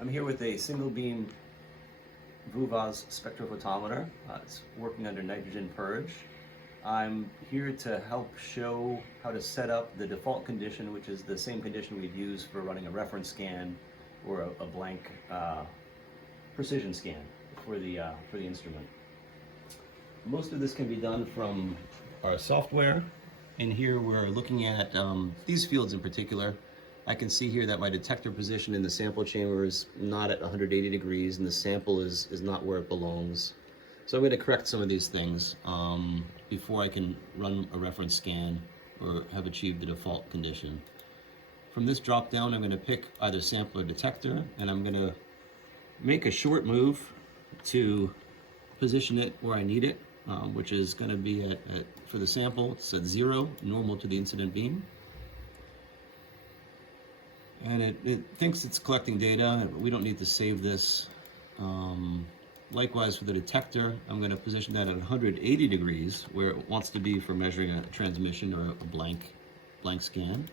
I'm here with a single beam VUVAS spectrophotometer. It's working under nitrogen purge. I'm here to help show how to set up the default condition, which is the same condition we'd use for running a reference scan or a blank precision scan for the instrument. Most of this can be done from our software. And here we're looking at these fields in particular. I can see here that my detector position in the sample chamber is not at 180 degrees and the sample is not where it belongs. So I'm going to correct some of these things before I can run a reference scan or have achieved the default condition. From this drop down, I'm going to pick either sample or detector, and I'm going to make a short move to position it where I need it, which is going to be for the sample, it's at 0, normal to the incident beam. And it thinks it's collecting data. We don't need to save this. Likewise for the detector, I'm going to position that at 180 degrees where it wants to be for measuring a transmission or a blank scan.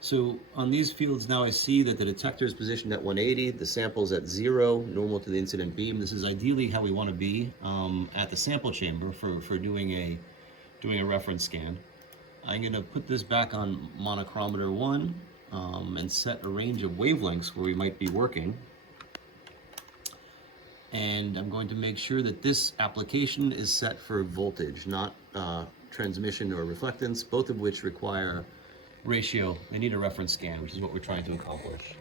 So on these fields now I see that the detector is positioned at 180, the sample is at 0, normal to the incident beam. This is ideally how we want to be at the sample chamber for doing a reference scan. I'm going to put this back on monochromator 1 and set a range of wavelengths where we might be working. And I'm going to make sure that this application is set for voltage, not transmission or reflectance, both of which require ratio. They need a reference scan, which is what we're trying to accomplish.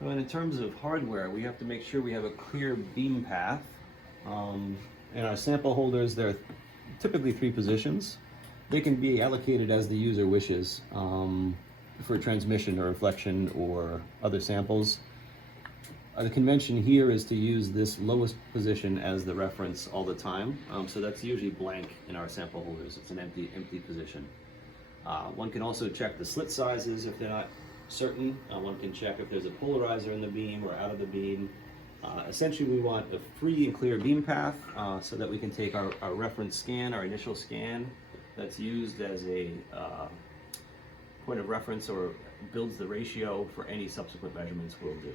And in terms of hardware, we have to make sure we have a clear beam path. In our sample holders, there are typically 3 positions. They can be allocated as the user wishes for transmission or reflection or other samples. The convention here is to use this lowest position as the reference all the time. So that's usually blank in our sample holders. It's an empty position. One can also check the slit sizes if they're not certain. One can check if there's a polarizer in the beam or out of the beam. Essentially, we want a free and clear beam path so that we can take our reference scan, our initial scan, that's used as a point of reference or builds the ratio for any subsequent measurements we'll do.